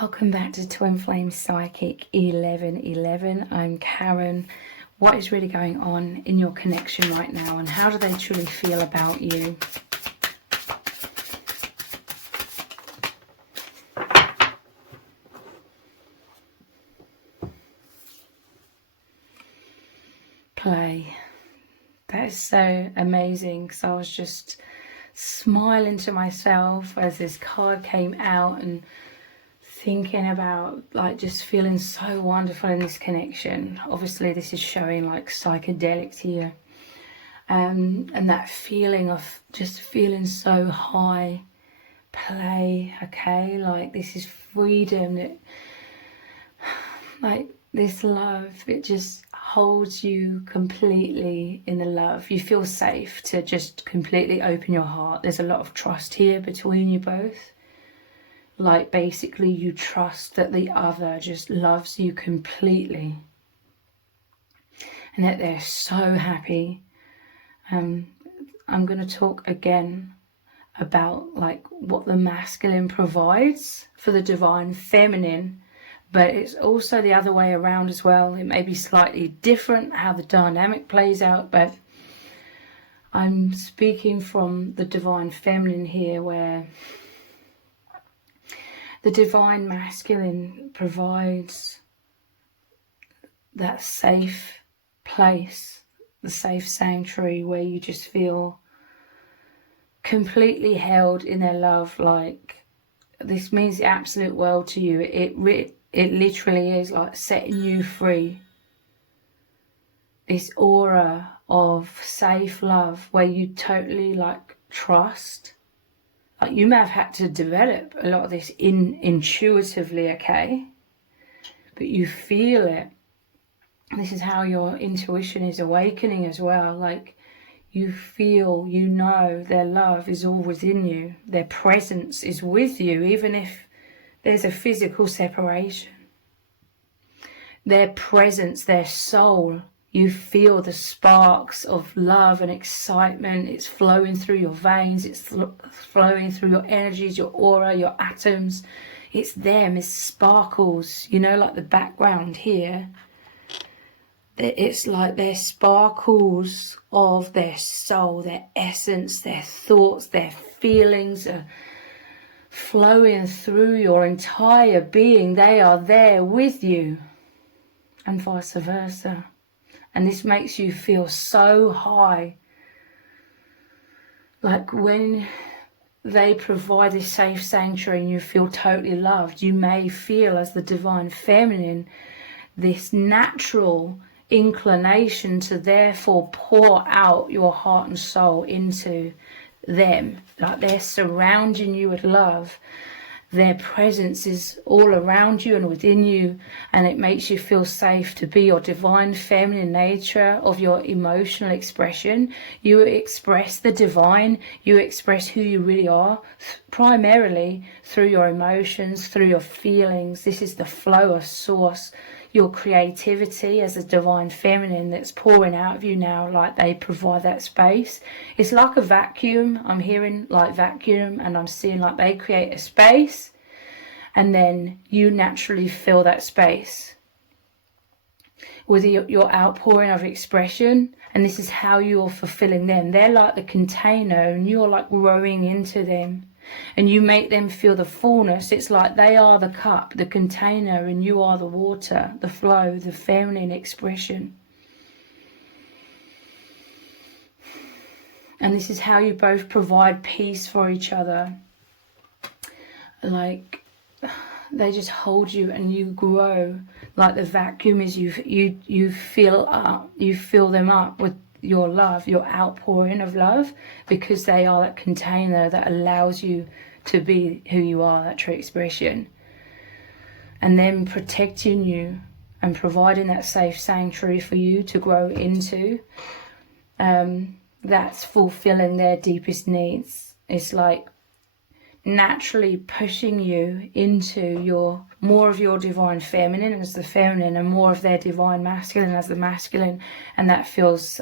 Welcome back to Twin Flame Psychic 1111. I'm Karen. What is really going on in your connection right now, and how do they truly feel about you? Play. That is so amazing. So I was just smiling to myself as this card came out and thinking about like just feeling so wonderful in this connection. Obviously this is showing like psychedelics here, and that feeling of just feeling so high. Play. Okay, like this is freedom, that like this love, it just holds you completely in the love. You feel safe to just completely open your heart. There's a lot of trust here between you both. Like basically you trust that the other just loves you completely and that they're so happy. I'm going to talk again about like what the masculine provides for the divine feminine, but it's also the other way around as well. It may be slightly different how the dynamic plays out, but I'm speaking from the divine feminine here, where the divine masculine provides that safe place, the safe sanctuary where you just feel completely held in their love. Like this means the absolute world to you. It literally is like setting you free. This aura of safe love where you totally like trust. Like you may have had to develop a lot of this intuitively, okay? But you feel it. This is how your intuition is awakening as well. Like you feel, you know their love is all within you. Their presence is with you, even if there's a physical separation. Their presence, their soul, you feel the sparks of love and excitement. It's flowing through your veins. It's flowing through your energies, your aura, your atoms. It's them. It's sparkles. You know, like the background here. It's like their sparkles of their soul, their essence, their thoughts, their feelings are flowing through your entire being. They are there with you, and vice versa. And this makes you feel so high. Like when they provide this safe sanctuary and you feel totally loved, you may feel as the divine feminine this natural inclination to therefore pour out your heart and soul into them. Like they're surrounding you with love. Their presence is all around you and within you, and it makes you feel safe to be your divine feminine nature of your emotional expression. You express the divine, you express who you really are, primarily through your emotions, through your feelings. This is the flow of source, your creativity as a divine feminine that's pouring out of you now. Like they provide that space. It's like a vacuum. I'm hearing like vacuum, and I'm seeing like they create a space and then you naturally fill that space with your outpouring of expression. And this is how you're fulfilling them. They're like the container and you're like growing into them. And you make them feel the fullness. It's like they are the cup, the container, and you are the water, the flow, the feminine expression. And this is how you both provide peace for each other. Like they just hold you and you grow. Like the vacuum is you fill up, you fill them up with your love, your outpouring of love, because they are that container that allows you to be who you are, that true expression. And then protecting you and providing that safe sanctuary for you to grow into, that's fulfilling their deepest needs. It's like naturally pushing you into your more of your divine feminine as the feminine, and more of their divine masculine as the masculine, and that feels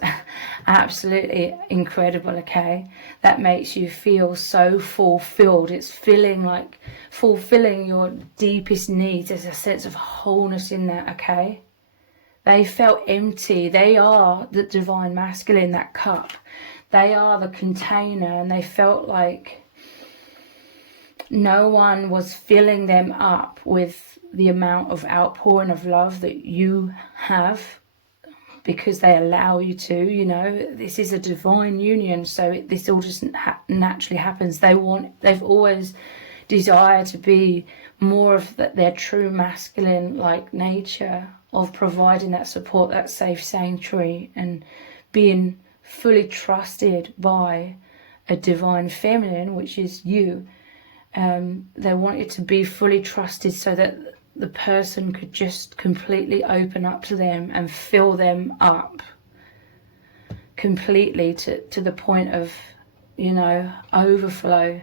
absolutely incredible. Okay, that makes you feel so fulfilled. It's feeling like fulfilling your deepest needs. There's a sense of wholeness in that. Okay, they felt empty. They are the divine masculine, that cup. They are the container, and they felt like no one was filling them up with the amount of outpouring of love that you have, because they allow you to. You know, this is a divine union, so this all just naturally happens. They've always desired to be more of their true masculine like nature, of providing that support, that safe sanctuary, and being fully trusted by a divine feminine, which is you. They wanted to be fully trusted so that the person could just completely open up to them and fill them up completely to the point of, you know, overflow,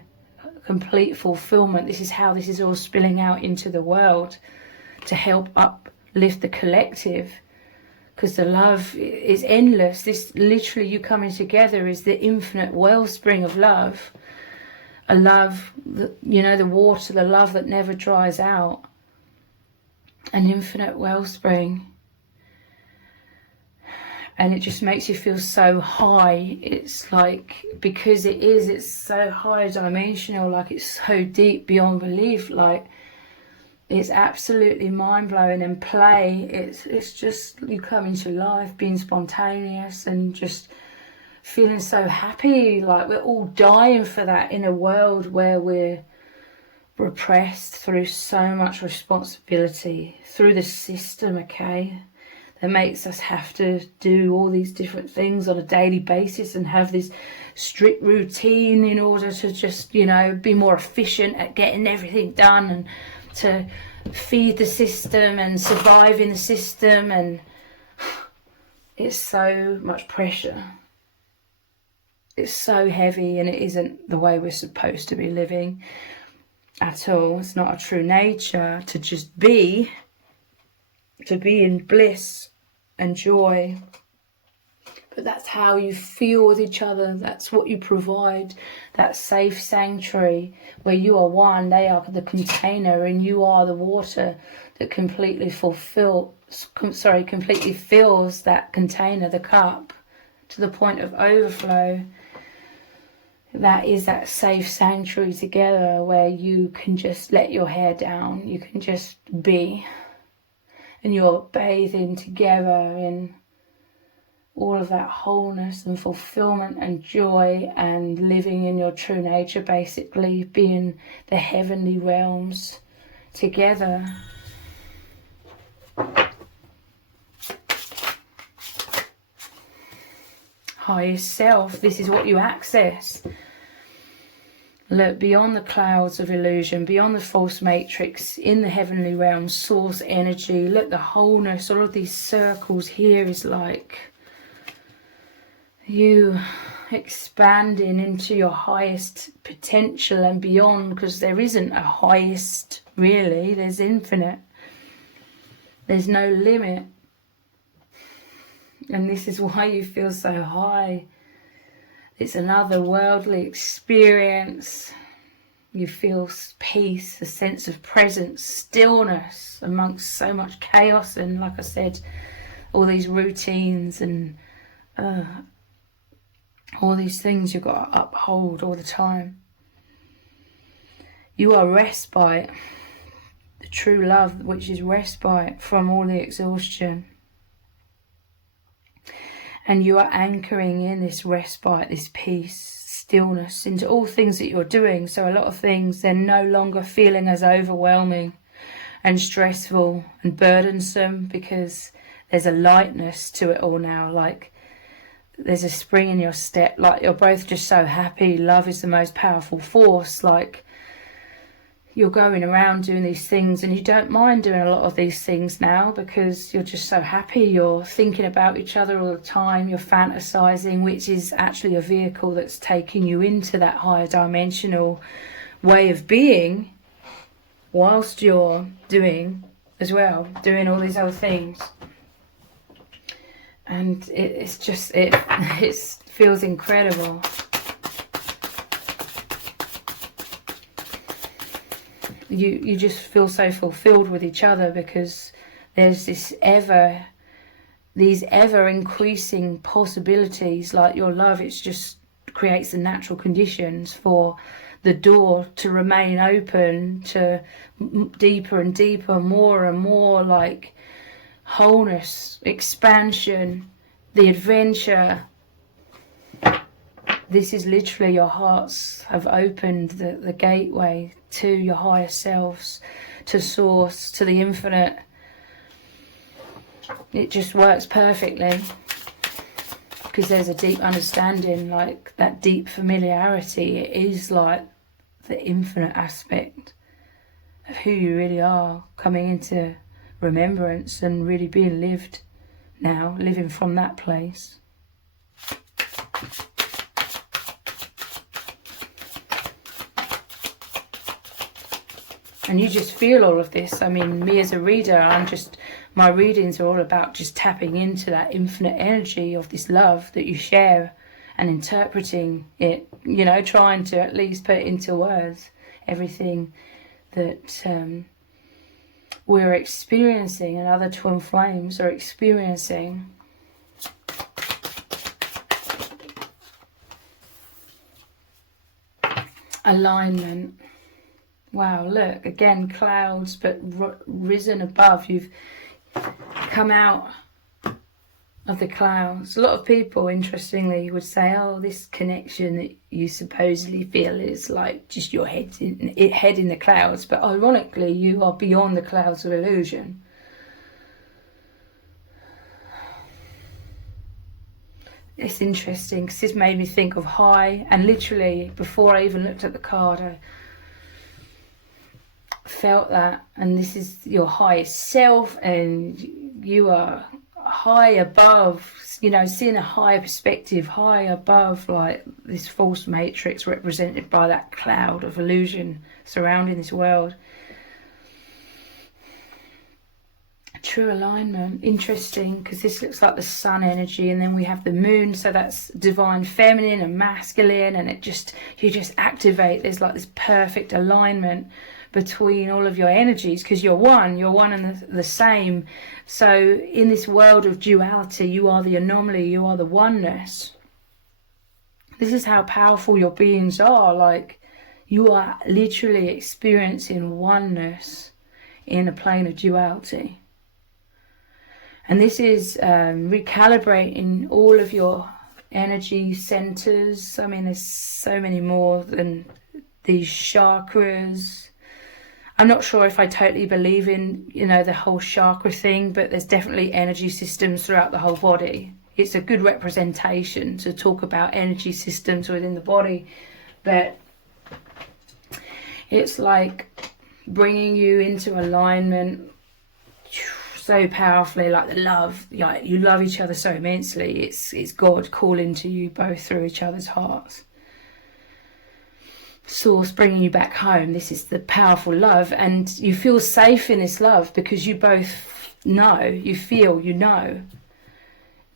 complete fulfillment. This is how this is all spilling out into the world, to help uplift the collective, because the love is endless. This literally, you coming together is the infinite wellspring of love. A love, you know, the water, the love that never dries out. An infinite wellspring. And it just makes you feel so high. It's like, because it's so high dimensional, like it's so deep beyond belief, like it's absolutely mind-blowing. And play, it's just you coming to life, being spontaneous and just feeling so happy. Like we're all dying for that in a world where we're repressed through so much responsibility through the system, okay, that makes us have to do all these different things on a daily basis and have this strict routine in order to just, you know, be more efficient at getting everything done, and to feed the system and survive in the system. And it's so much pressure. It's so heavy, and it isn't the way we're supposed to be living at all. It's not a true nature to just be, to be in bliss and joy. But that's how you feel with each other. That's what you provide, that safe sanctuary where you are one, they are the container, and you are the water that completely fills that container, the cup, to the point of overflow. That is that safe sanctuary together where you can just let your hair down, you can just be, and you're bathing together in all of that wholeness and fulfillment and joy, and living in your true nature, basically being the heavenly realms together. Highest self, this is what you access. Look, beyond the clouds of illusion, beyond the false matrix, in the heavenly realm, source energy. Look, the wholeness, all of these circles here is like you expanding into your highest potential and beyond, because there isn't a highest really, there's infinite. There's no limit. And this is why you feel so high. It's another worldly experience. You feel peace, a sense of presence, stillness amongst so much chaos, and like I said, all these routines and all these things you've got to uphold all the time. You are respite, the true love, which is respite from all the exhaustion. And you are anchoring in this respite, this peace, stillness into all things that you're doing. So a lot of things, they're no longer feeling as overwhelming and stressful and burdensome, because there's a lightness to it all now. Like there's a spring in your step, like you're both just so happy. Love is the most powerful force. Like you're going around doing these things and you don't mind doing a lot of these things now, because you're just so happy. You're thinking about each other all the time. You're fantasizing, which is actually a vehicle that's taking you into that higher dimensional way of being whilst you're doing all these other things. And it feels incredible. You just feel so fulfilled with each other, because there's these ever increasing possibilities. Like your love, it just creates the natural conditions for the door to remain open to deeper and deeper, more and more, like wholeness, expansion, the adventure. This is literally your hearts have opened the gateway to your higher selves, to source, to the infinite. It just works perfectly, because there's a deep understanding, like that deep familiarity. It is like the infinite aspect of who you really are coming into remembrance and really being lived now, living from that place. And you just feel all of this. I mean, me as a reader, my readings are all about just tapping into that infinite energy of this love that you share, and interpreting it, trying to at least put it into words, everything that we're experiencing and other twin flames are experiencing. Alignment. Wow, look, again, clouds, but risen above. You've come out of the clouds. A lot of people, interestingly, would say, oh, this connection that you supposedly feel is like just your head in the clouds. But ironically, you are beyond the clouds of illusion. It's interesting, because this made me think of high, and literally, before I even looked at the card, I felt that, and this is your highest self, and you are high above, seeing a higher perspective, high above, like this false matrix represented by that cloud of illusion surrounding this world. True alignment. Interesting, because this looks like the sun energy, and then we have the moon, so that's divine feminine and masculine, and you just activate. There's like this perfect alignment between all of your energies, because you're one and the same. So in this world of duality, you are the anomaly, you are the oneness. This is how powerful your beings are. Like, you are literally experiencing oneness in a plane of duality. And this is recalibrating all of your energy centers. I mean, there's so many more than these chakras. I'm not sure if I totally believe in, the whole chakra thing, but there's definitely energy systems throughout the whole body. It's a good representation to talk about energy systems within the body, but it's like bringing you into alignment so powerfully, like the love, like you love each other so immensely. It's God calling to you both through each other's hearts. Source bringing you back home. This is the powerful love, and you feel safe in this love because you both know, you know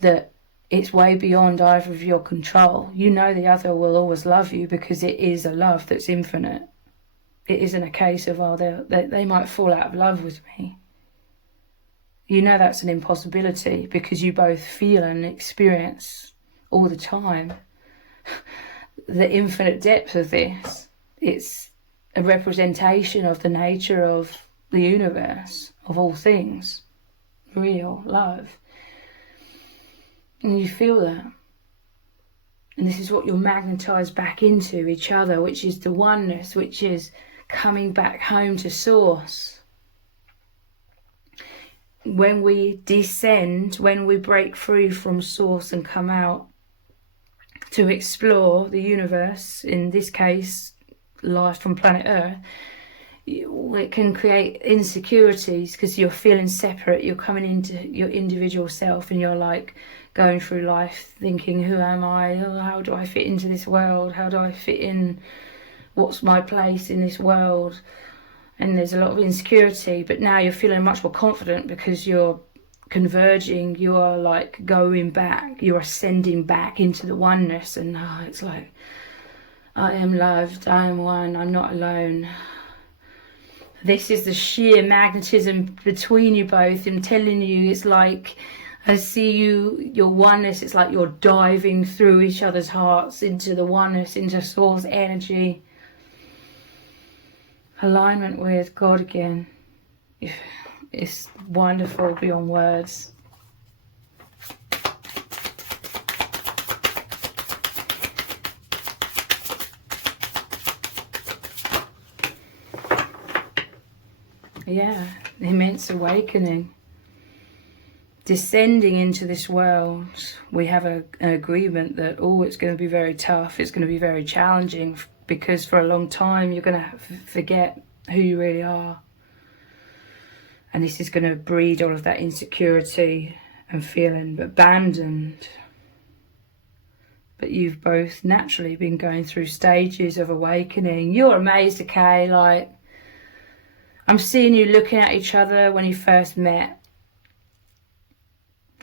that it's way beyond either of your control. You know the other will always love you because it is a love that's infinite. It isn't a case of, they might fall out of love with me. You know that's an impossibility, because you both feel and experience all the time the infinite depth of this. It's a representation of the nature of the universe, of all things, real love. And you feel that. And this is what you'll magnetize back into each other, which is the oneness, which is coming back home to source. When we descend, when we break free from source and come out to explore the universe, in this case, life from planet Earth, it can create insecurities because you're feeling separate. You're coming into your individual self, and you're like going through life thinking, who am I? Oh, how do I fit into this world? How do I fit in what's my place in this world? And there's a lot of insecurity, but now you're feeling much more confident because you're converging, you are like going back, you're ascending back into the oneness, and it's like, I am loved, I am one, I'm not alone. This is the sheer magnetism between you both. I'm telling you, it's like, I see you, your oneness, it's like you're diving through each other's hearts into the oneness, into source energy. Alignment with God again. It's wonderful beyond words. Yeah, immense awakening. Descending into this world, we have an agreement that, it's going to be very tough, it's going to be very challenging, because for a long time you're going to forget who you really are. And this is going to breed all of that insecurity and feeling abandoned. But you've both naturally been going through stages of awakening. You're amazed, okay? Like, I'm seeing you looking at each other when you first met.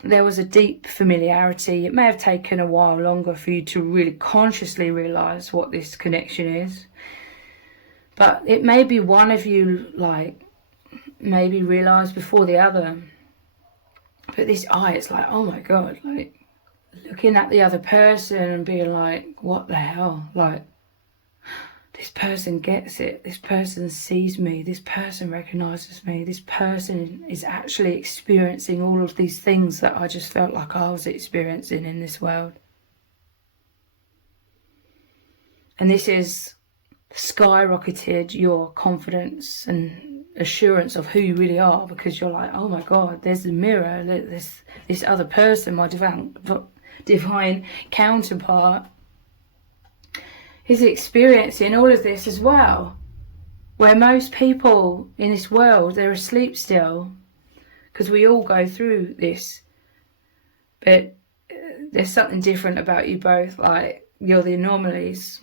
There was a deep familiarity. It may have taken a while longer for you to really consciously realise what this connection is. But it may be one of you, like, maybe realised before the other. But this it's like, oh my God, like, looking at the other person and being like, what the hell? Like, this person gets it, this person sees me, this person recognises me, this person is actually experiencing all of these things that I just felt like I was experiencing in this world. And this has skyrocketed your confidence and assurance of who you really are, because you're like, oh my God, there's the mirror, this other person, my divine counterpart, is experiencing all of this as well. Where most people in this world, they're asleep still, because we all go through this. But there's something different about you both. Like, you're the anomalies.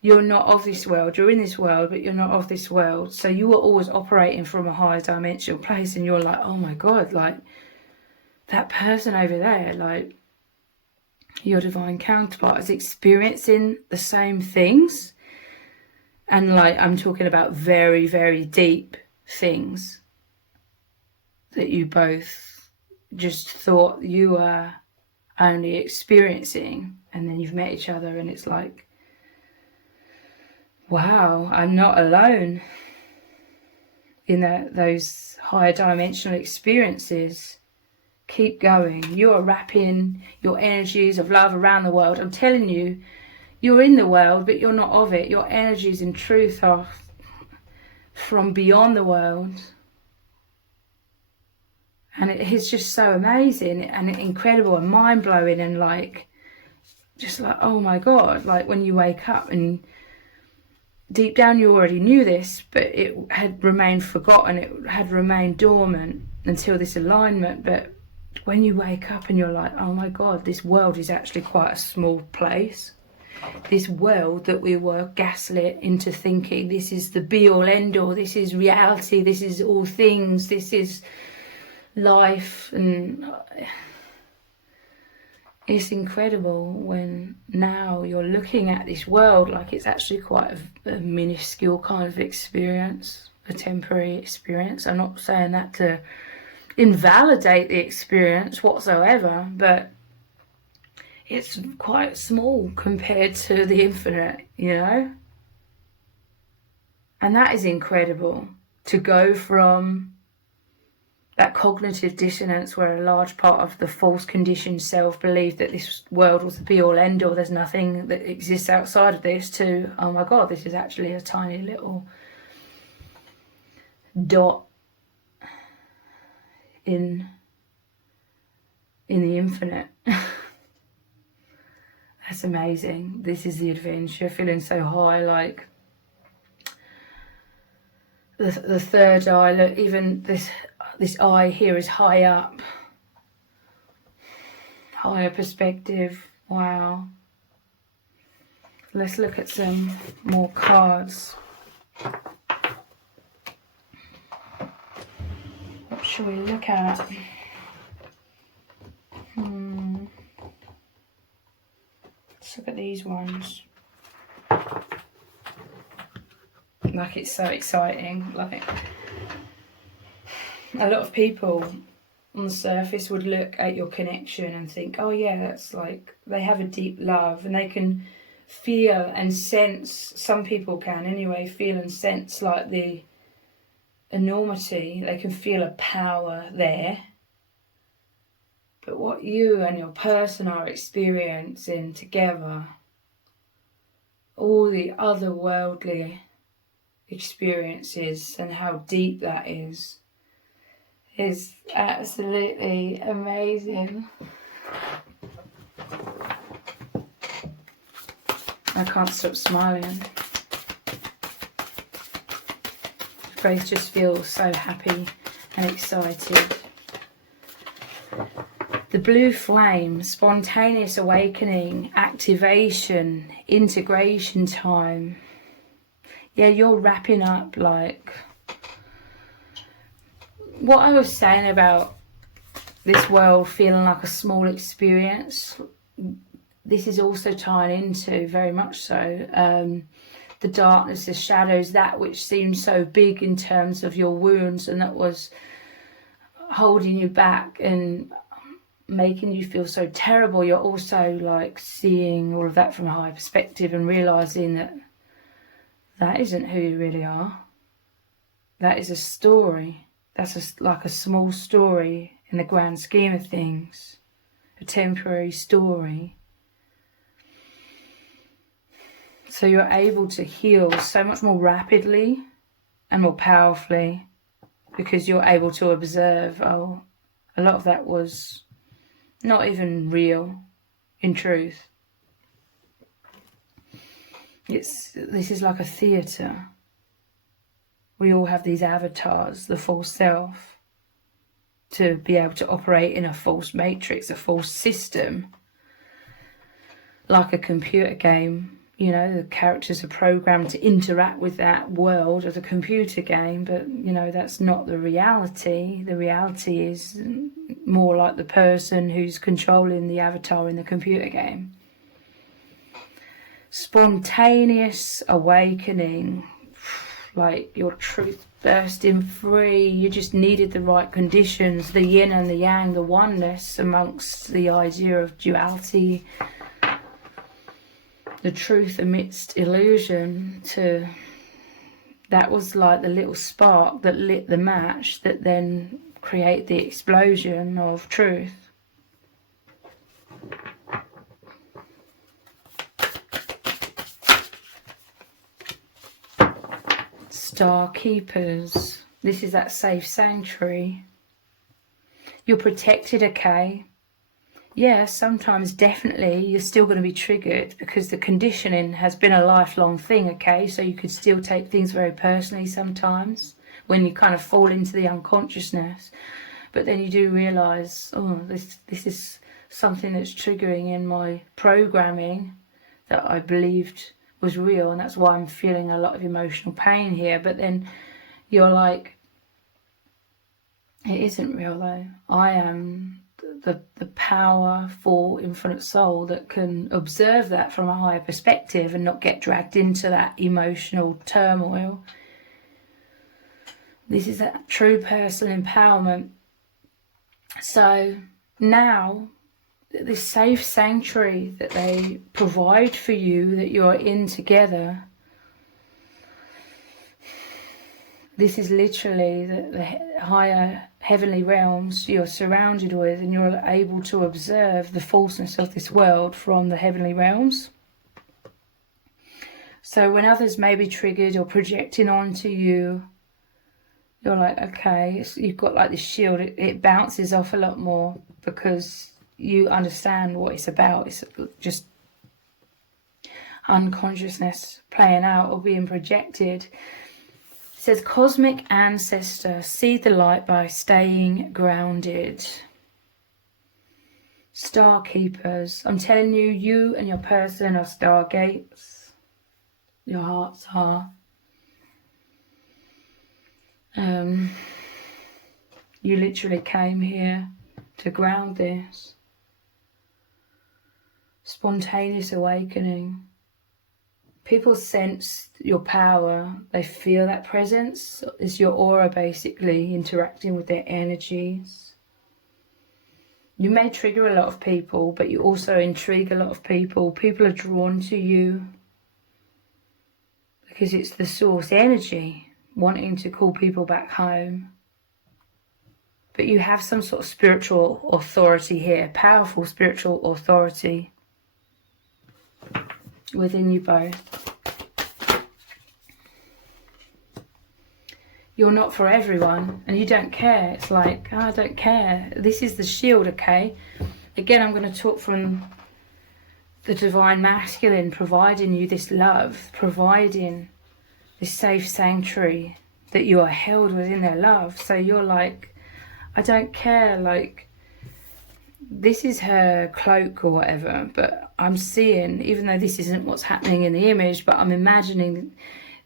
You're not of this world. You're in this world, but you're not of this world. So you are always operating from a higher dimensional place, and you're like, oh my God, like, that person over there, like, your divine counterpart is experiencing the same things. And like, I'm talking about very, very deep things that you both just thought you were only experiencing. And then you've met each other and it's like, wow, I'm not alone in those higher dimensional experiences. Keep going. You are wrapping your energies of love around the world. I'm telling you, you're in the world, but you're not of it. Your energies in truth are from beyond the world. And it is just so amazing and incredible and mind-blowing, and like, just like, oh my God, like when you wake up, and deep down you already knew this, but it had remained forgotten, it had remained dormant until this alignment. But when you wake up and you're like, oh my God, this world is actually quite a small place. This world that we were gaslit into thinking this is the be-all end-all, this is reality, this is all things, this is life. And it's incredible when now you're looking at this world like it's actually quite a minuscule kind of experience, a temporary experience. I'm not saying that to invalidate the experience whatsoever, but it's quite small compared to the infinite, you know? And that is incredible, to go from that cognitive dissonance where a large part of the false conditioned self believed that this world was the be-all end-all, there's nothing that exists outside of this, to, oh my God, this is actually a tiny little dot in the infinite. That's amazing. This is the adventure. Feeling so high, like the third eye. Look, even this eye here is high up. Higher perspective. Wow. Let's look at some more cards. What should we look at? Let's look at these ones. Like, it's so exciting. Like, a lot of people on the surface would look at your connection and think, oh yeah, that's like, they have a deep love, and they can feel and sense, some people can anyway, feel and sense like the enormity. They can feel a power there. But what you and your person are experiencing together, all the otherworldly experiences and how deep that is absolutely amazing. I can't stop smiling. Grace just feels so happy and excited. The blue flame, spontaneous awakening, activation, integration time. Yeah, you're wrapping up, like what I was saying about this world feeling like a small experience. This is also tying into, very much so, the darkness, the shadows, that which seemed so big in terms of your wounds, and that was holding you back and making you feel so terrible. You're also like seeing all of that from a higher perspective and realizing that that isn't who you really are. That is a story. That's like a small story in the grand scheme of things, a temporary story. So you're able to heal so much more rapidly and more powerfully because you're able to observe, oh, a lot of that was not even real in truth. This is like a theatre. We all have these avatars, the false self, to be able to operate in a false matrix, a false system, like a computer game. You know, the characters are programmed to interact with that world as a computer game, but, you know, that's not the reality. The reality is more like the person who's controlling the avatar in the computer game. Spontaneous awakening, like your truth bursting free. You just needed the right conditions, the yin and the yang, the oneness amongst the idea of duality, the truth amidst illusion. That was like the little spark that lit the match that then created the explosion of truth. Star keepers. This is that safe sanctuary. You're protected, okay? Yeah, sometimes definitely you're still going to be triggered because the conditioning has been a lifelong thing, okay? So you could still take things very personally sometimes when you kind of fall into the unconsciousness. But then you do realise, oh, this is something that's triggering in my programming that I believed was real, and that's why I'm feeling a lot of emotional pain here. But then you're like, it isn't real though. I am the powerful infinite soul that can observe that from a higher perspective and not get dragged into that emotional turmoil. This is that true personal empowerment. So now, this safe sanctuary that they provide for you, that you're in together, this is literally the higher heavenly realms you're surrounded with, and you're able to observe the falseness of this world from the heavenly realms. So when others may be triggered or projecting onto you, you're like, okay, you've got like this shield, it bounces off a lot more because you understand what it's about. It's just unconsciousness playing out or being projected. It says, cosmic ancestor, see the light by staying grounded. Star keepers, I'm telling you, you and your person are stargates. your hearts are. You literally came here to ground this. Spontaneous awakening. People sense your power. They feel that presence. It's your aura basically interacting with their energies. You may trigger a lot of people, but you also intrigue a lot of people. People are drawn to you because it's the source energy wanting to call people back home. But you have some sort of spiritual authority here, powerful spiritual authority within you both. You're not for everyone, and you don't care. It's like, oh, I don't care. This is the shield, okay? Again, I'm going to talk from the divine masculine, providing you this love, providing this safe sanctuary that you are held within their love. So you're like, I don't care, like, this is her cloak or whatever, but I'm seeing, even though this isn't what's happening in the image, but I'm imagining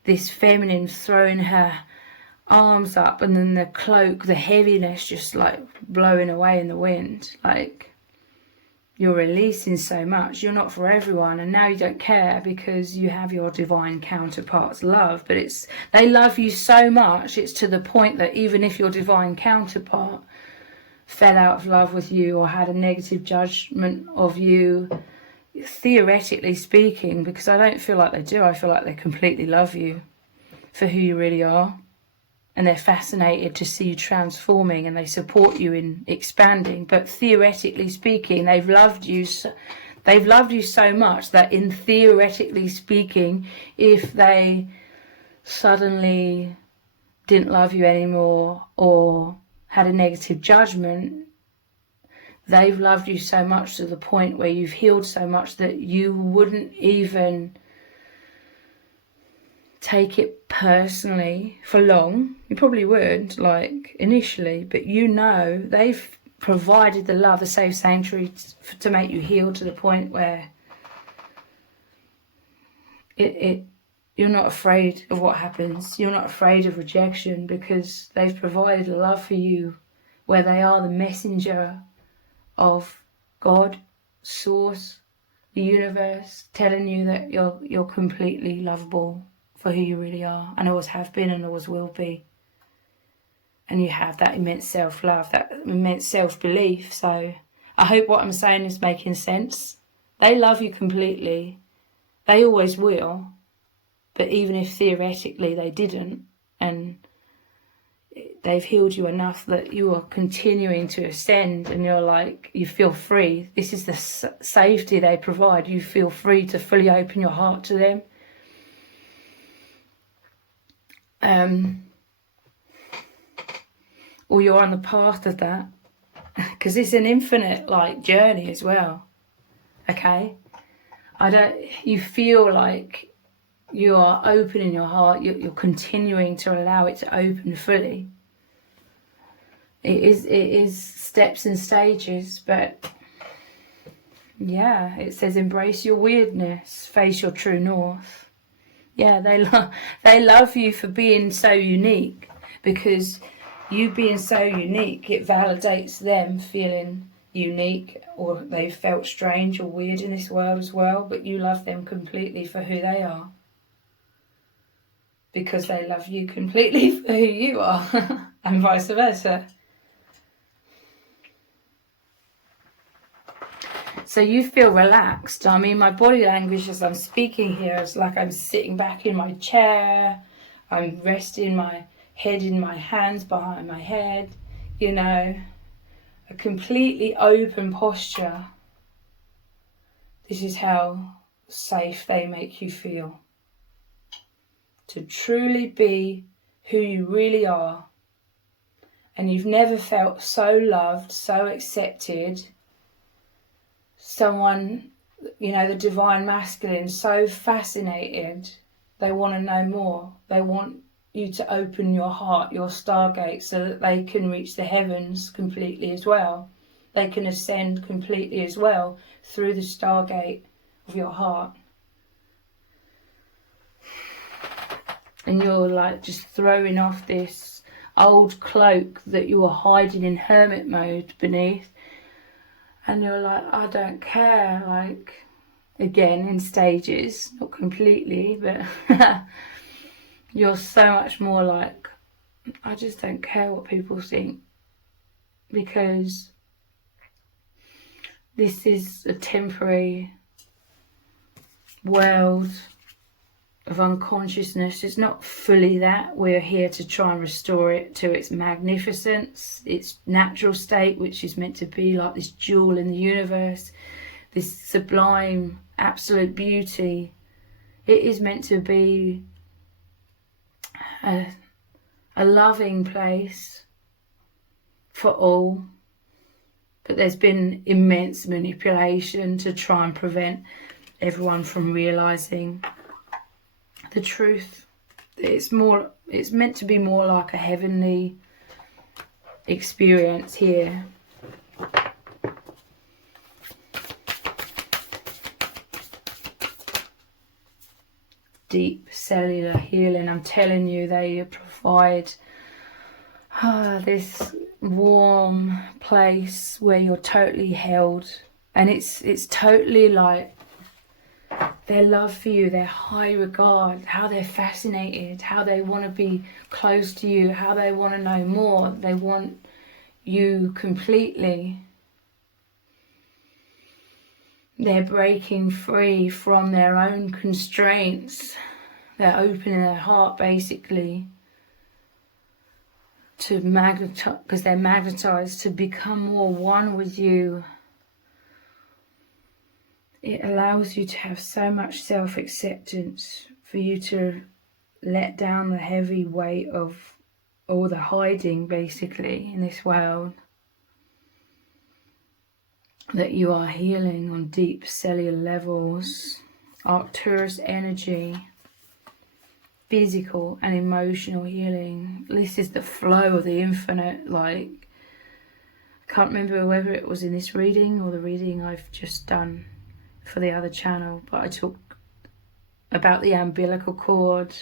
this feminine throwing her arms up, and then the cloak, the heaviness just like blowing away in the wind. Like, you're releasing so much. You're not for everyone, and now you don't care because you have your divine counterpart's love. But it's, they love you so much, it's to the point that even if your divine counterpart fell out of love with you or had a negative judgment of you, theoretically speaking, because I don't feel like they do, I feel like they completely love you for who you really are. And they're fascinated to see you transforming, and they support you in expanding. But theoretically speaking, they've loved you so much that, in theoretically speaking, if they suddenly didn't love you anymore or had a negative judgment, they've loved you so much to the point where you've healed so much that you wouldn't even take it personally for long. You probably would, like, initially, but you know they've provided the love, the safe sanctuary to make you heal to the point where you're not afraid of what happens. You're not afraid of rejection because they've provided love for you, where they are the messenger of God, source, the universe, telling you that you're completely lovable for who you really are, and always have been and always will be. And you have that immense self-love, that immense self-belief. So I hope what I'm saying is making sense. They love you completely. They always will. But even if theoretically they didn't, and they've healed you enough that you are continuing to ascend, and you're like, you feel free. This is the safety they provide. You feel free to fully open your heart to them. Or you're on the path of that, because it's an infinite like journey as well. Okay, you feel like you are opening your heart. You're continuing to allow it to open fully. It is steps and stages, but yeah, it says embrace your weirdness, face your true north. Yeah, they love you for being so unique, because you being so unique, it validates them feeling unique, or they felt strange or weird in this world as well. But you love them completely for who they are, because they love you completely for who you are, and vice versa. So you feel relaxed. I mean, my body language as I'm speaking here is like I'm sitting back in my chair. I'm resting my head in my hands behind my head. You know, a completely open posture. This is how safe they make you feel. To truly be who you really are. And you've never felt so loved, so accepted. Someone, you know, the divine masculine, so fascinated, they want to know more. They want you to open your heart, your stargate, so that they can reach the heavens completely as well. They can ascend completely as well through the stargate of your heart. and you're like just throwing off this old cloak that you were hiding in hermit mode beneath, and you're like, I don't care, like, again in stages, not completely, but you're so much more like, I just don't care what people think, because this is a temporary world of unconsciousness. It's not fully that. We're here to try and restore it to its magnificence, its natural state, which is meant to be like this jewel in the universe, this sublime absolute beauty. It is meant to be a loving place for all, but there's been immense manipulation to try and prevent everyone from realizing the truth. It's meant to be more like a heavenly experience here. Deep cellular healing. I'm telling you, they provide this warm place where you're totally held, and it's totally like their love for you, their high regard, how they're fascinated, how they want to be close to you, how they want to know more. They want you completely. They're breaking free from their own constraints. They're opening their heart basically to magnetize, because they're magnetized to become more one with you. It allows you to have so much self-acceptance, for you to let down the heavy weight of all the hiding basically in this world, that you are healing on deep cellular levels. Arcturus energy, physical and emotional healing. This is the flow of the infinite. Like, I can't remember whether it was in this reading or the reading I've just done for the other channel, but I talked about the umbilical cord.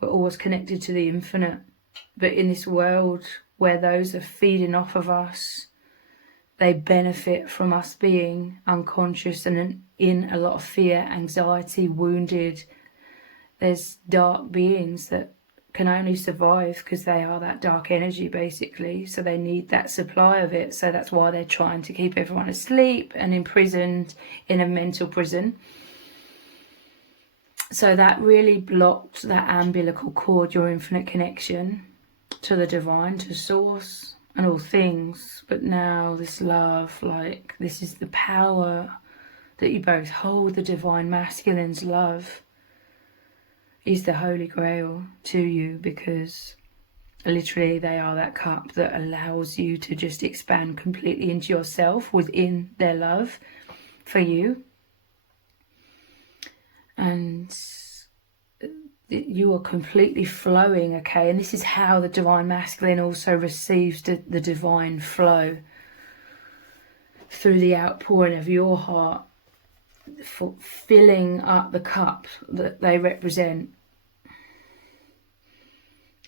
We're always connected to the infinite, but in this world where those are feeding off of us, they benefit from us being unconscious and in a lot of fear, anxiety, wounded. There's dark beings that can only survive because they are that dark energy basically, so they need that supply of it. So that's why they're trying to keep everyone asleep and imprisoned in a mental prison. So that really blocked that umbilical cord, your infinite connection to the divine, to source and all things. But now this love, like, this is the power that you both hold. The divine masculine's love is the holy grail to you, because literally they are that cup that allows you to just expand completely into yourself within their love for you. And you are completely flowing, okay? And this is how the divine masculine also receives the divine flow, through the outpouring of your heart, for filling up the cup that they represent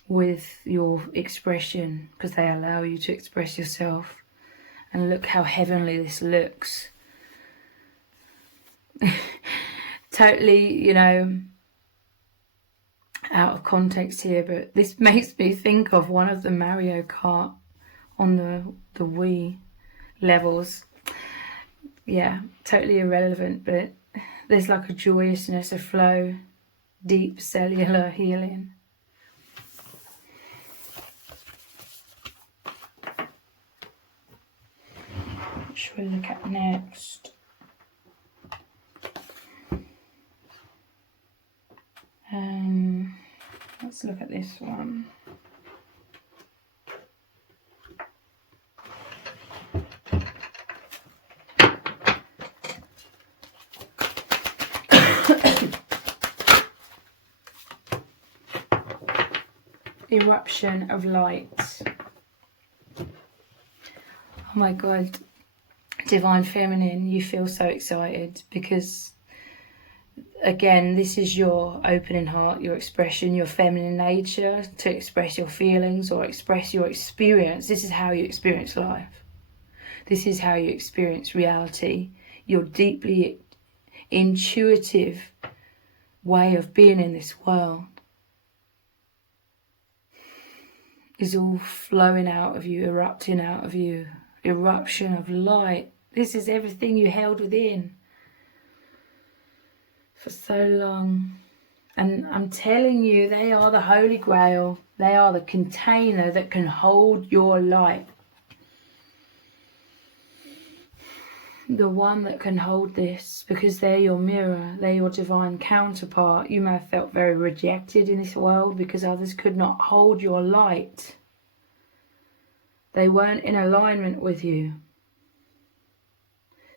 with your expression, because they allow you to express yourself. And look how heavenly this looks. Totally, you know, out of context here, but this makes me think of one of the Mario Kart on the Wii levels. Yeah, totally irrelevant, but there's like a joyousness, a flow, deep cellular healing. What should we look at next? Let's look at this one. Eruption of light. Oh my God, Divine Feminine, you feel so excited because again, this is your opening heart, your expression, your feminine nature, to express your feelings or express your experience. This is how you experience life. This is how you experience reality. Your deeply intuitive way of being in this world is all flowing out of you, erupting out of you, eruption of light. This is everything you held within for so long. And I'm telling you, they are the Holy Grail. They are the container that can hold your light. The one that can hold this, because they're your mirror, they're your divine counterpart. You may have felt very rejected in this world because others could not hold your light. They weren't in alignment with you.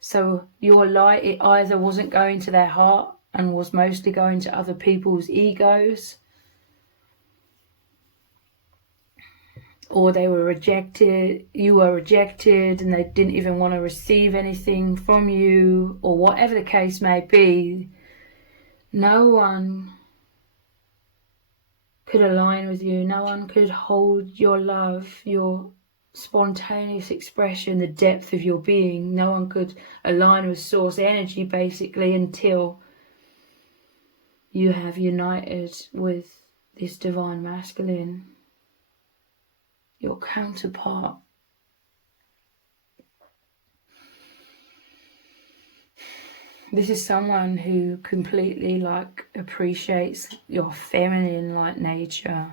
So your light, it either wasn't going to their heart and was mostly going to other people's egos, or they were rejected, you were rejected and they didn't even want to receive anything from you, or whatever the case may be. No one could align with you. No one could hold your love, your spontaneous expression, the depth of your being. No one could align with source energy, basically, until you have united with this divine masculine, your counterpart. This is someone who completely appreciates your feminine nature.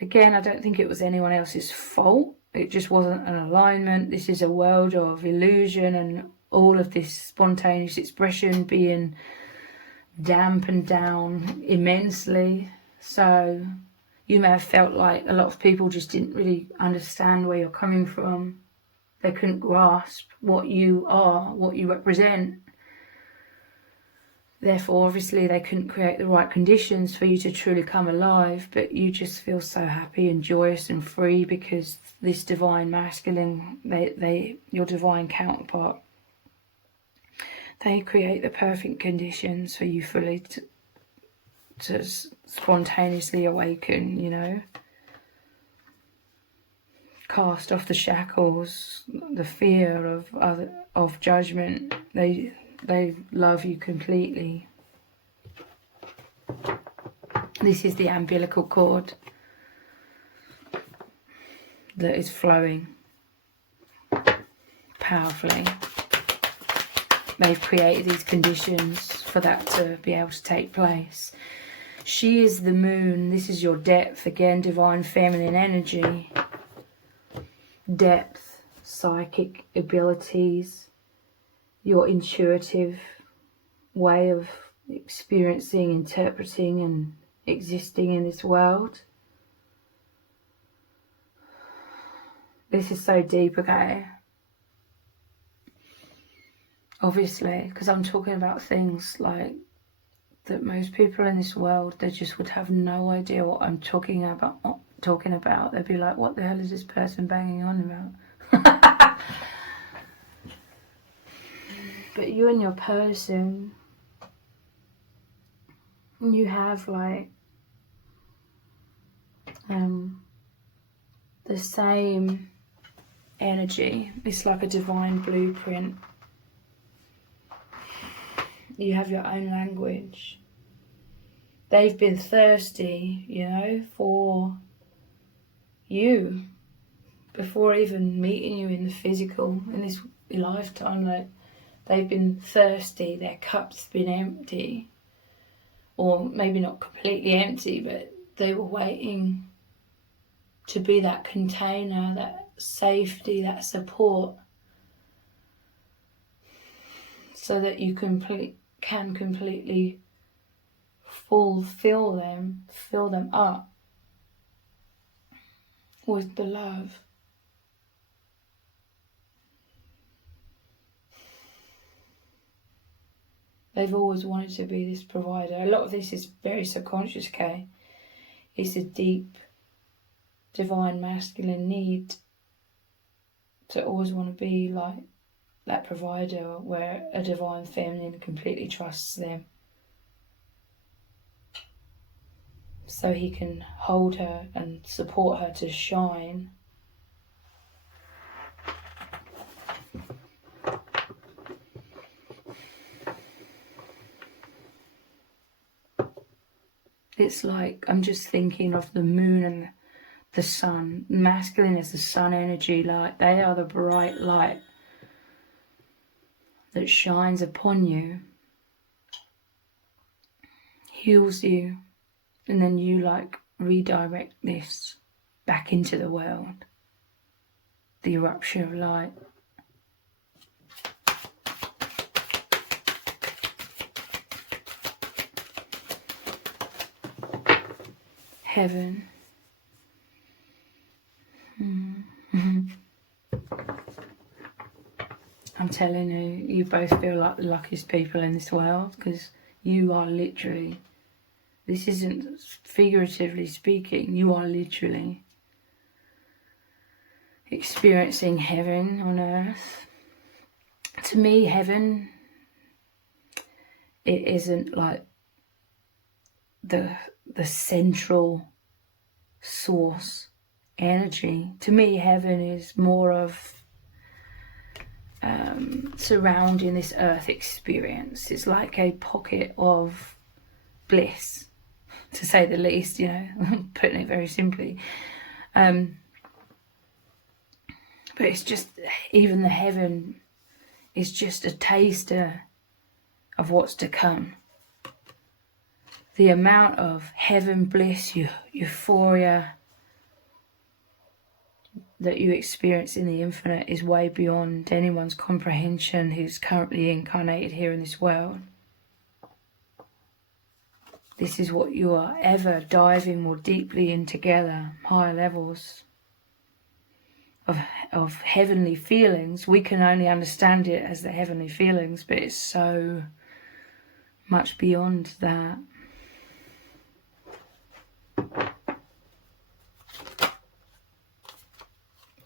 Again, I don't think it was anyone else's fault. It just wasn't an alignment. This is a world of illusion and all of this spontaneous expression being dampened down immensely. So you may have felt like a lot of people just didn't really understand where you're coming from. They couldn't grasp what you are, what you represent. Therefore, obviously, they couldn't create the right conditions for you to truly come alive, but you just feel so happy and joyous and free because this divine masculine, your divine counterpart, they create the perfect conditions for you fully to spontaneously awaken, you know. Cast off the shackles, the fear of judgment. They love you completely. This is the umbilical cord that is flowing powerfully. They've created these conditions for that to be able to take place. She is the moon. This is your depth. Again, divine feminine energy. Depth, psychic abilities, your intuitive way of experiencing, interpreting and existing in this world. This is so deep, okay? Obviously, because I'm talking about things like that most people in this world, they just would have no idea what I'm talking about. They'd be like, what the hell is this person banging on about? But you and your person, you have the same energy. It's like a divine blueprint. You have your own language. They've been thirsty, you know, for you before even meeting you in the physical, in this lifetime. They've been thirsty, their cup's been empty, or maybe not completely empty, but they were waiting to be that container, that safety, that support, so that you can completely fill them up with the love. They've always wanted to be this provider. A lot of this is very subconscious, okay? It's a deep, divine masculine need to always want to be that provider, where a divine feminine completely trusts them, so he can hold her and support her to shine. It's like, I'm just thinking of the moon and the sun. Masculine is the sun energy, like they are the bright light that shines upon you, heals you, and then you like redirect this back into the world, the eruption of light. Heaven. I'm telling you, you both feel like the luckiest people in this world, because you are literally, this isn't figuratively speaking, you are literally experiencing heaven on earth. To me, heaven, it isn't like the central source energy. To me, heaven is more of surrounding this earth experience. It's like a pocket of bliss, to say the least, you know, putting it very simply. But it's just, even the heaven is just a taster of what's to come. The amount of heaven bliss, euphoria that you experience in the infinite is way beyond anyone's comprehension who's currently incarnated here in this world. This is what you are ever diving more deeply in together, higher levels of heavenly feelings. We can only understand it as the heavenly feelings, but it's so much beyond that.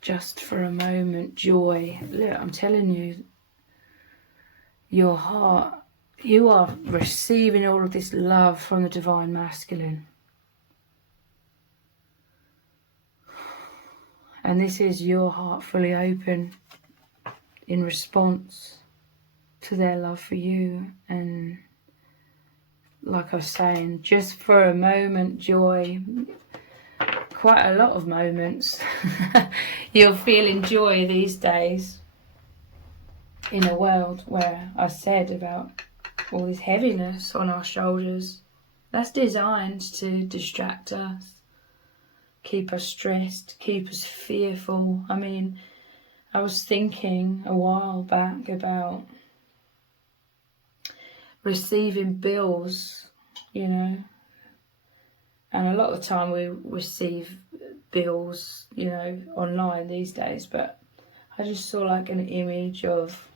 Just for a moment, joy. Look, I'm telling you, your heart, you are receiving all of this love from the divine masculine. And this is your heart fully open in response to their love for you. And like I was saying, just for a moment, joy. Quite a lot of moments. You're feeling joy these days in a world where I said about all this heaviness on our shoulders. That's designed to distract us, keep us stressed, keep us fearful. I mean, I was thinking a while back about receiving bills, you know, and a lot of the time we receive bills, you know, online these days, but I just saw like an image of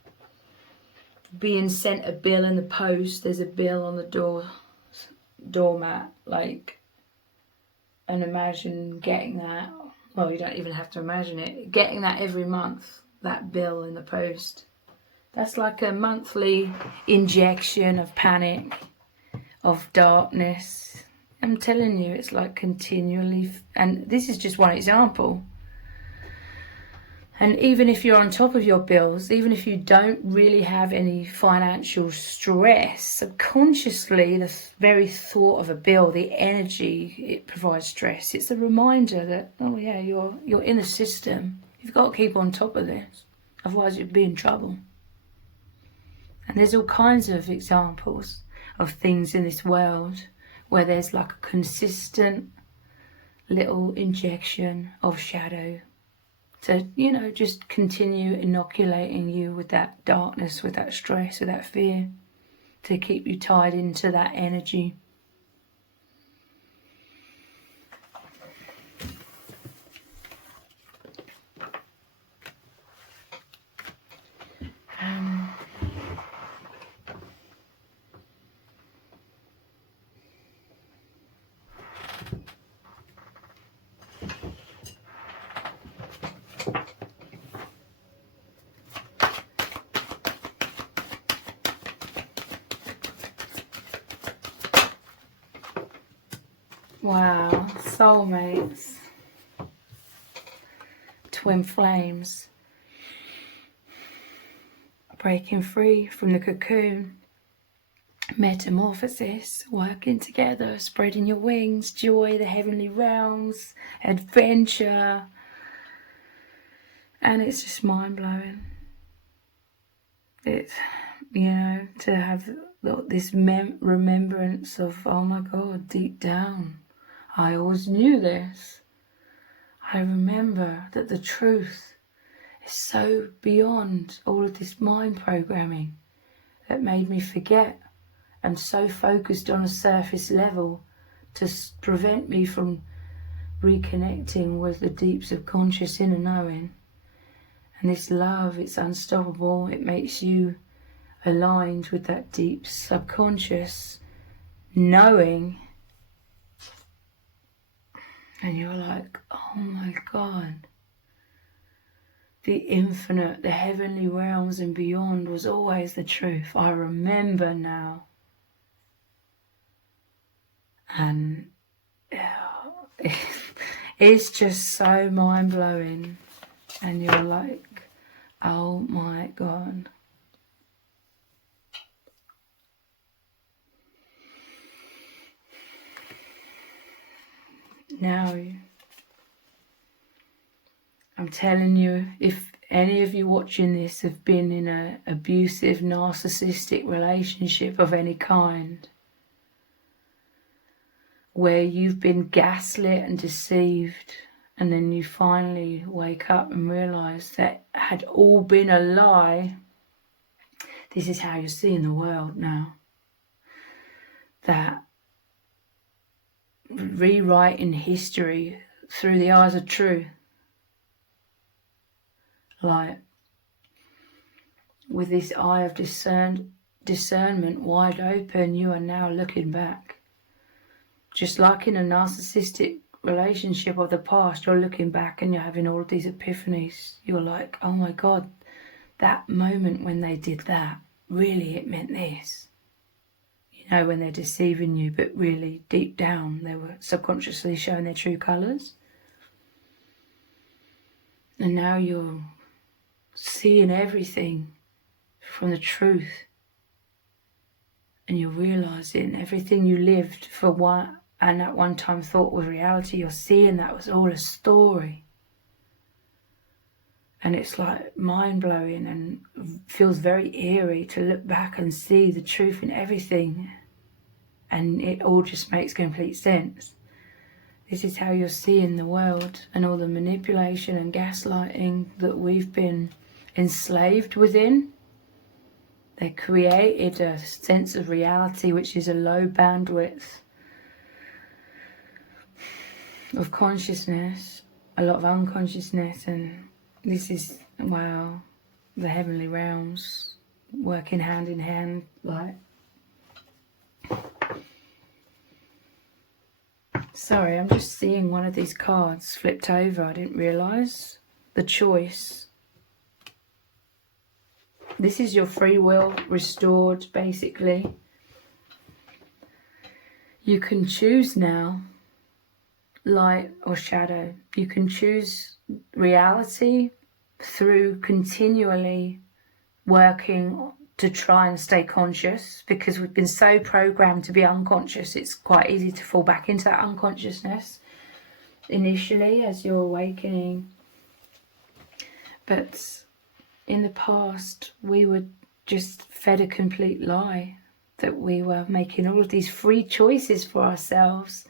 being sent a bill in the post. There's a bill on the doormat, like, and imagine getting that. Well, you don't even have to imagine it. Getting that every month, that bill in the post. That's like a monthly injection of panic, of darkness. I'm telling you, it's like continually, and this is just one example. And even if you're on top of your bills, even if you don't really have any financial stress, subconsciously, the very thought of a bill, the energy it provides stress. It's a reminder that, oh yeah, you're in the system. You've got to keep on top of this, otherwise you'd be in trouble. And there's all kinds of examples of things in this world where there's like a consistent little injection of shadow to, you know, just continue inoculating you with that darkness, with that stress, with that fear, to keep you tied into that energy. Wow, soulmates, twin flames, breaking free from the cocoon, metamorphosis, working together, spreading your wings, joy, the heavenly realms, adventure, and it's just mind-blowing. It's, you know, to have this remembrance of, oh my God, deep down, I always knew this. I remember that the truth is so beyond all of this mind programming that made me forget and so focused on a surface level to prevent me from reconnecting with the deep subconscious inner knowing. And this love, it's unstoppable. It makes you aligned with that deep subconscious knowing. And you're like, oh my God. The infinite, the heavenly realms and beyond was always the truth. I remember now. And it's just so mind-blowing. And you're like, oh my God. Now, I'm telling you, if any of you watching this have been in an abusive, narcissistic relationship of any kind, where you've been gaslit and deceived, and then you finally wake up and realise that had all been a lie, this is how you're seeing the world now. That rewriting history through the eyes of truth. Like, with this eye of discernment wide open, you are now looking back. Just like in a narcissistic relationship of the past, you're looking back and you're having all of these epiphanies. You're like, oh my God, that moment when they did that, really it meant this. You know, when they're deceiving you, but really deep down they were subconsciously showing their true colours. And now you're seeing everything from the truth. And you're realising everything you lived for one, and at one time thought was reality, you're seeing that was all a story. And it's like mind-blowing and feels very eerie to look back and see the truth in everything. And it all just makes complete sense. This is how you're seeing the world, and all the manipulation and gaslighting that we've been enslaved within. They created a sense of reality which is a low bandwidth of consciousness, a lot of unconsciousness, and this is, wow, the heavenly realms working hand in hand. Like, sorry, I'm just seeing one of these cards flipped over. I didn't realise. The choice. This is your free will restored, basically. You can choose now, light or shadow. You can choose reality through continually working to try and stay conscious, because we've been so programmed to be unconscious. It's quite easy to fall back into that unconsciousness initially as you're awakening. But in the past, we were just fed a complete lie that we were making all of these free choices for ourselves.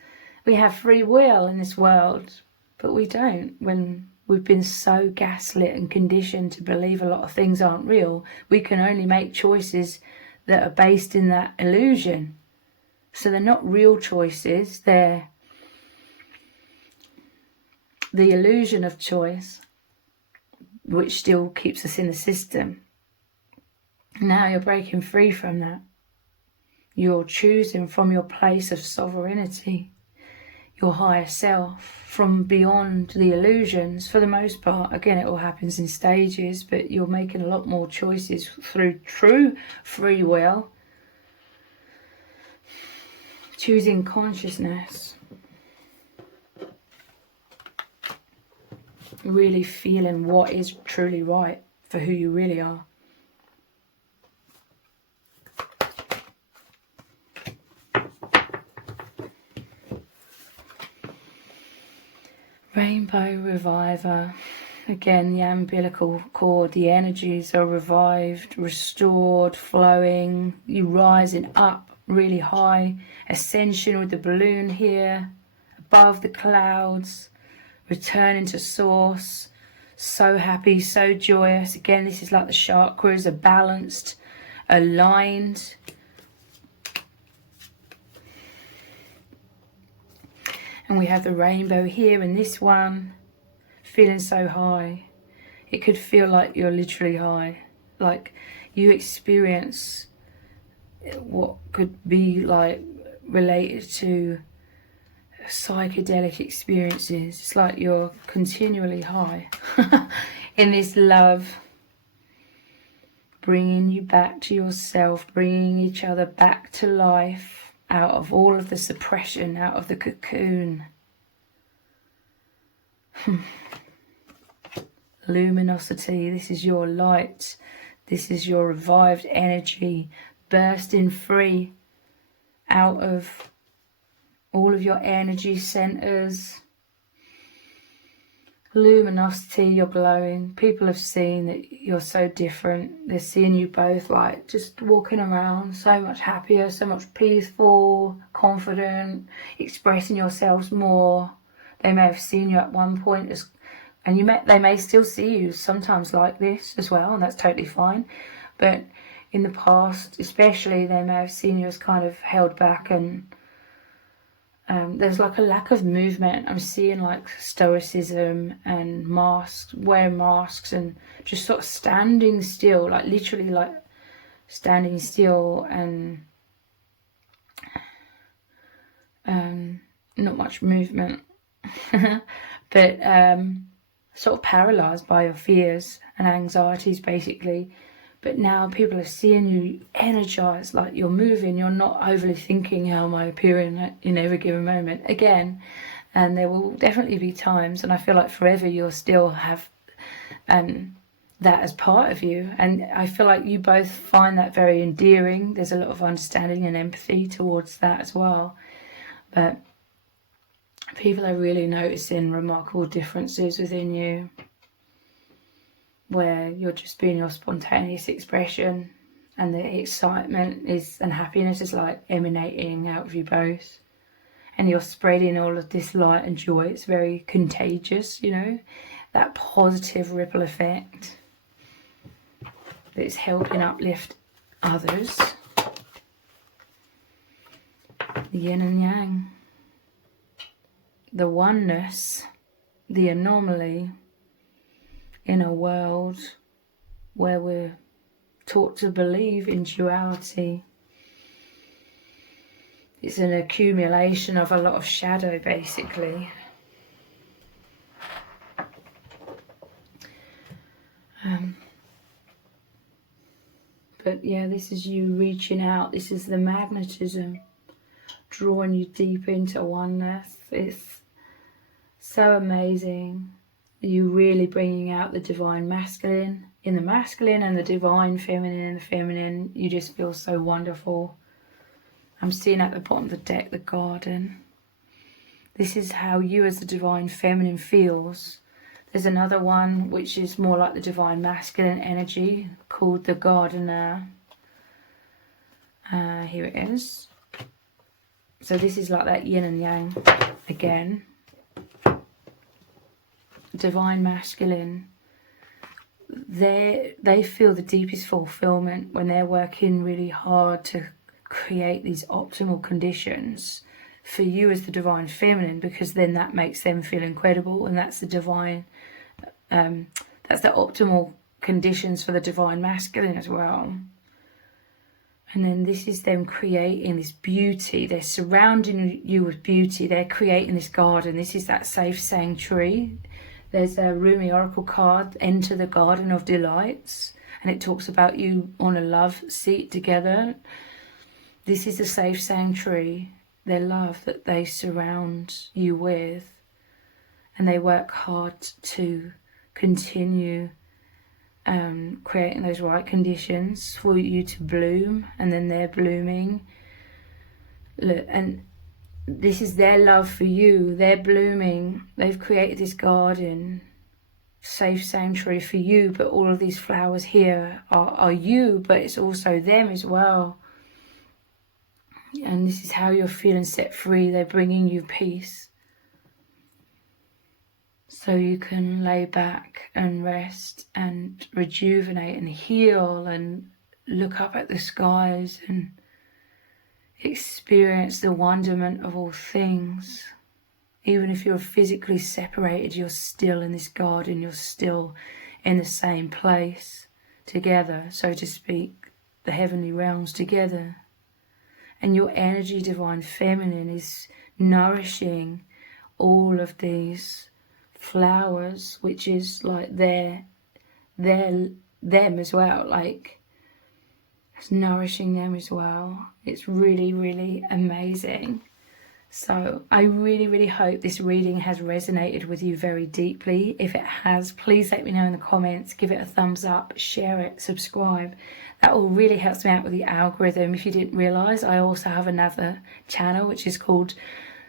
We have free will in this world, but we don't. When we've been so gaslit and conditioned to believe a lot of things aren't real, we can only make choices that are based in that illusion. So they're not real choices, they're the illusion of choice, which still keeps us in the system. Now you're breaking free from that. You're choosing from your place of sovereignty, your higher self, from beyond the illusions. For the most part, again, it all happens in stages, but you're making a lot more choices through true free will, choosing consciousness. really feeling what is truly right for who you really are. Rainbow Reviver. Again, the umbilical cord, the energies are revived, restored, flowing. You rising up really high. Ascension with the balloon here, above the clouds, returning to source. So happy, so joyous. Again, this is like the chakras are balanced, aligned. And we have the rainbow here in this one, feeling so high. It could feel like you're literally high, like you experience what could be like related to psychedelic experiences. It's like you're continually high in this love, bringing you back to yourself, bringing each other back to life, out of all of the suppression, out of the cocoon. Luminosity, this is your light, this is your revived energy, bursting free out of all of your energy centers. Luminosity, you're glowing. People have seen that you're so different. They're seeing you both like just walking around so much happier, so much peaceful, confident, expressing yourselves more. They may have seen you at one point as, and they may still see you sometimes like this as well, and that's totally fine. But in the past, especially, they may have seen you as kind of held back, and there's like a lack of movement. I'm seeing like stoicism and wearing masks and just sort of standing still, like literally like standing still, and not much movement. But sort of paralyzed by your fears and anxieties basically. But now people are seeing you energized, like you're moving, you're not overly thinking, how am I appearing in every given moment again. And there will definitely be times, and I feel like forever you'll still have that as part of you. And I feel like you both find that very endearing. There's a lot of understanding and empathy towards that as well. But people are really noticing remarkable differences within you, where you're just being your spontaneous expression, and the excitement and happiness is like emanating out of you both, and you're spreading all of this light and joy. It's very contagious, you know, that positive ripple effect that is helping uplift others. The yin and yang, the oneness, the anomaly, in a world where we're taught to believe in duality. It's an accumulation of a lot of shadow, basically. But yeah, this is you reaching out. This is the magnetism drawing you deep into oneness. It's so amazing. You really bringing out the divine masculine in the masculine and the divine feminine in the feminine. You just feel so wonderful. I'm seeing at the bottom of the deck the garden. This is how you as the divine feminine feels. There's another one which is more like the divine masculine energy called the gardener. Here it is. So this is like that yin and yang again. Divine masculine, they feel the deepest fulfillment when they're working really hard to create these optimal conditions for you as the divine feminine, because then that makes them feel incredible, and that's the divine that's the optimal conditions for the divine masculine as well. And then this is them creating this beauty. They're surrounding you with beauty. They're creating this garden. This is that safe sanctuary. There's a Rumi Oracle card, Enter the Garden of Delights, and it talks about you on a love seat together. This is a safe sanctuary, their love that they surround you with. and they work hard to continue creating those right conditions for you to bloom, and then they're blooming. Look, and this is their love for you. They're blooming. They've created this garden, safe sanctuary for you, but all of these flowers here are you, but it's also them as well. And this is how you're feeling set free. They're bringing you peace, so you can lay back and rest and rejuvenate and heal and look up at the skies and experience the wonderment of all things. Even if you're physically separated, you're still in this garden, you're still in the same place together, so to speak, the heavenly realms together. And your energy, divine feminine, is nourishing all of these flowers, which is like them as well, like it's nourishing them as well. It's really, really amazing. So I really, really hope this reading has resonated with you very deeply. If it has, please let me know in the comments, give it a thumbs up, share it, subscribe. That all really helps me out with the algorithm. If you didn't realise, I also have another channel which is called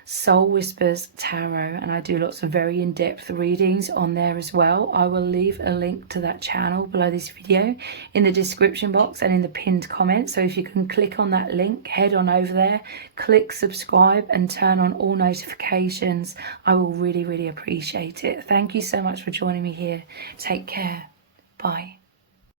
Soul Whispers Tarot, and I do lots of very in-depth readings on there as well. I will leave a link to that channel below this video in the description box and in the pinned comment, so if you can click on that link, head on over there, click subscribe and turn on all notifications. I will really, really appreciate it. Thank you so much for joining me here. Take care. Bye.